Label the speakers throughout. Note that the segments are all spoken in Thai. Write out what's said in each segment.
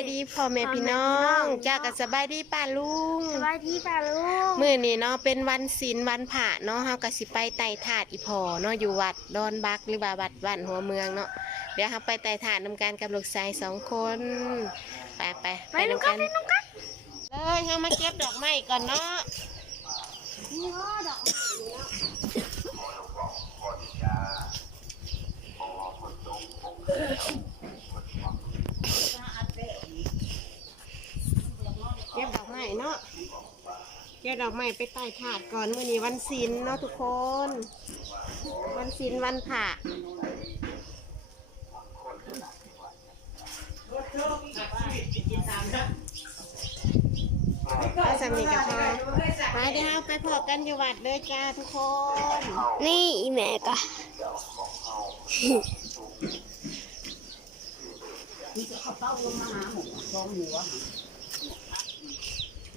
Speaker 1: บายดีพ่อแม่พี่น้องจ้ากับสบายดีป้าลุง
Speaker 2: สบายดีป่าลูก
Speaker 1: มื้อนี้เนาะเป็นวันศีลวันพระเนาะเฮาก็สิไปไต่ถาดอีพ่อเนาะอยู่วัดดอนบักหรือว่าวัดบ้านหัวเมืองเนาะเดี๋ยวเฮาไปไต่ถาดนำกันกับลูกชายสองคนไปไป
Speaker 2: ไปน้องกันไปน้องกัน
Speaker 1: เลยเฮามาเก็บดอกไม้ก่อนเนาะ
Speaker 2: นี่พ่อดอก
Speaker 1: เก็บดอกไม้ เนาะเก็บดอกไม้ไปไต่ถาดก่อนมื้อนี้วันศีลเนาะทุกคน วันศีลวันพระไปสามีกับพ่อไปเดี๋ยวเราไปพอกันอยู่วัดเลยจ้าทุกคน
Speaker 2: นี่อีแม่กะ
Speaker 1: เจ้า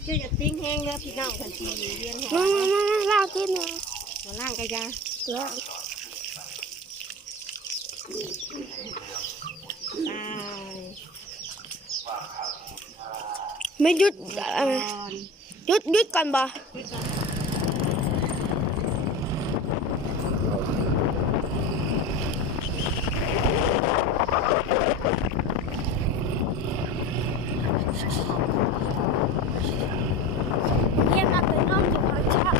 Speaker 1: จะติ้งแห้งเด้อพี่น้องคนทีเรียนหัว
Speaker 2: มามามามาลากกินนะ
Speaker 1: หัวล่างกระยา
Speaker 2: ลาก
Speaker 1: ตาย
Speaker 2: ไม่หยุด
Speaker 1: ก่
Speaker 2: อะไร
Speaker 1: อน
Speaker 2: หยุดหยุดก่อนบ่
Speaker 1: ด้วยกัน
Speaker 2: เรียกมาเป็นน้องอยู่ของชาติ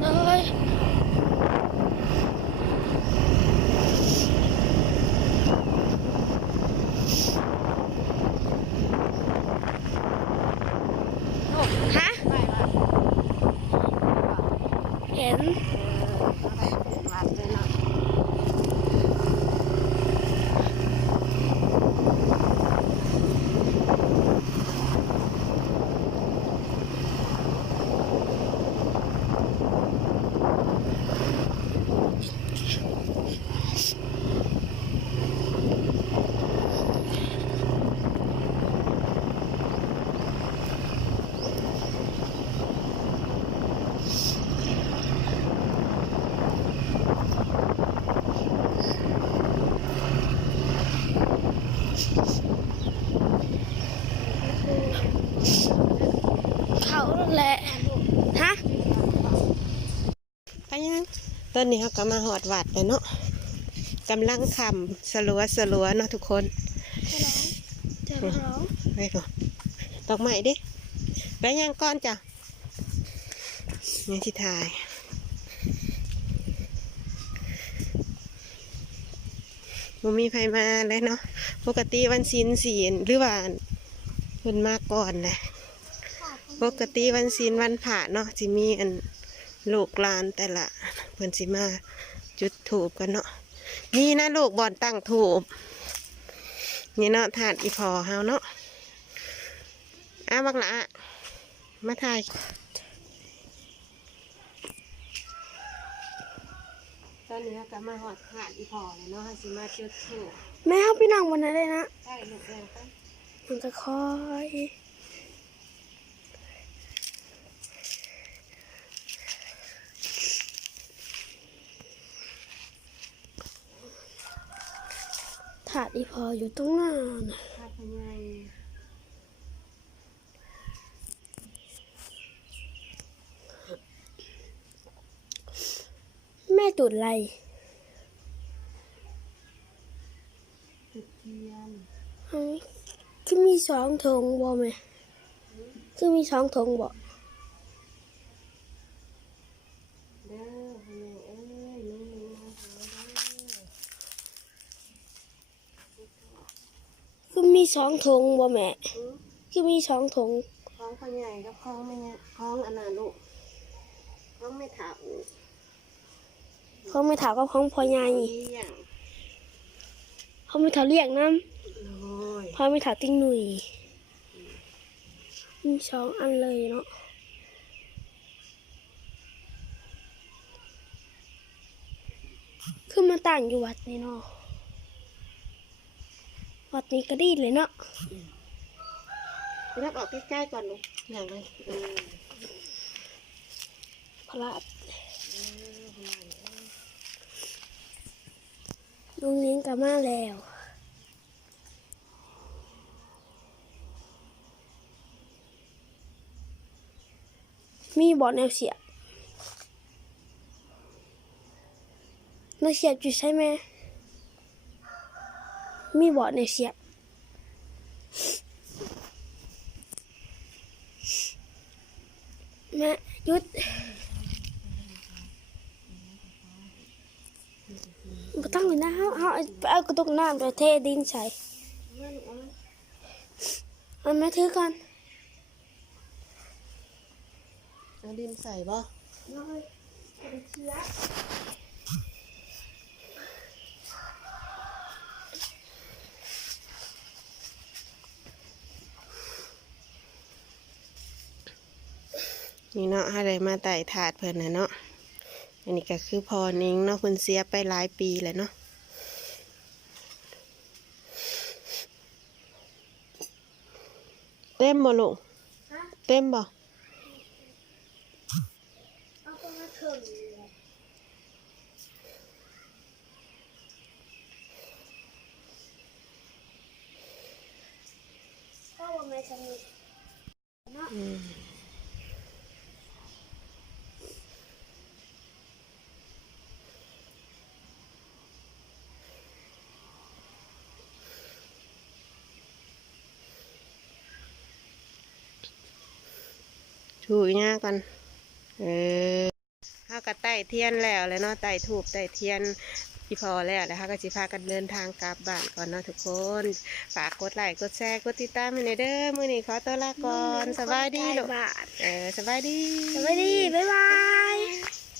Speaker 2: เอ้ย ฮะ เเขานั่นแหละฮะ
Speaker 1: ไปยังตอนนี้เขาก็มาหอดวัดเลยเนาะกำลังคำสลัวสลัวเนาะทุกคน
Speaker 2: จะร้อง
Speaker 1: ไปก่อนดอกไม้ดิไปยังก้อนจ้ะนี่ที่ถ่ายบ่มีไผมาเลยเนาะ ปกติวันศีลศีลหรือว่า เพิ่นมาก่อนนะปกติวันศีลวันพระเนาะสิมีอันลูกหลานแต่ละเพิ่นสิมาจุดถูกกันเนาะนี่นะลูกบอนตั้งถูกนี่เนาะถาดอีพอเฮาเนาะอ้าบักละมาถ่ายตอนนี้เราก็มาหอดถาดอีพอเลยเนาะเฮาสิมาจุดถูก
Speaker 2: แม่เขาพี่นั่งบนนั้นเลยนะ
Speaker 1: ได้ลูกแล้วไป
Speaker 2: มันจะคอยถาดอีพออยู่ตรงหน้าน่ะ
Speaker 1: ถาดเป็นไง
Speaker 2: แม่จุดอะไร
Speaker 1: จุดเทียน
Speaker 2: อืมคือ มีสองธงบ่แม่คือมีสองธงบ่
Speaker 1: เด้อเป็นไงเอ้ยนุ่งนุ่งหาหาเด้อ
Speaker 2: คือมีสองธงบ่แม่
Speaker 1: อือ
Speaker 2: คือมีสองธง
Speaker 1: คล้องพ่อใหญ่กับคล้องแม่ใหญ่คล้องอันนั้นลูกคล้องไม่ถาอู
Speaker 2: เขาไม่ถามก็ของพ่อใหญ่
Speaker 1: เลี้ยง
Speaker 2: เขาไม่ถามเรียกน้
Speaker 1: โอย
Speaker 2: ไม่ถาติ้งหนุ่ยมีสองอันเลยเนาะคือมาต่างอยู่วัดนี่เนาะวัดนี้ก็ดีเลยเนาะ
Speaker 1: รับออกใกล้ๆก่อนลูกอย่างไร
Speaker 2: พลาดลุงเลี้งกลับมาแล้ว มีบอดแนวเสียบแนวเสียบอยู่ใช่ไหมมีบอดแนวเสียบแม่ยุดบ่ต้องเลยนะเฮาเฮาเอากระตุกน้ำไปเทดินใส่เอามาถือก่อ น
Speaker 1: เอาดินใส่บ่นี่เนาะให้ได้มาไต่ถาดเพิ่นนะเนาะ อันนี้ก็คือพอนิ้งเนาะเพิ่นเสียไปหลายปีแล้วเนาะเต็มบ่ลูกเต็มบ่
Speaker 2: เอาไปมาถึงก็ว่าไม่สนุ ก
Speaker 1: อืมถูกยากกันเออข้าวกระไต่เทียนแล้วเลยเนาะไต่ถูกไต่เทียนพี่พอแล้วแล้วเขาก็สิพากันเดินทางกลับบ้านก่อนเนาะทุกคนฝากกดไลค์กดแชร์กดติดตามให้หน่อยเด้อมื้อนี้ขอตัวลาก่อนสบายดีลูก
Speaker 2: บาท
Speaker 1: เออสบายดี
Speaker 2: สวัสดีบ๊ายบาย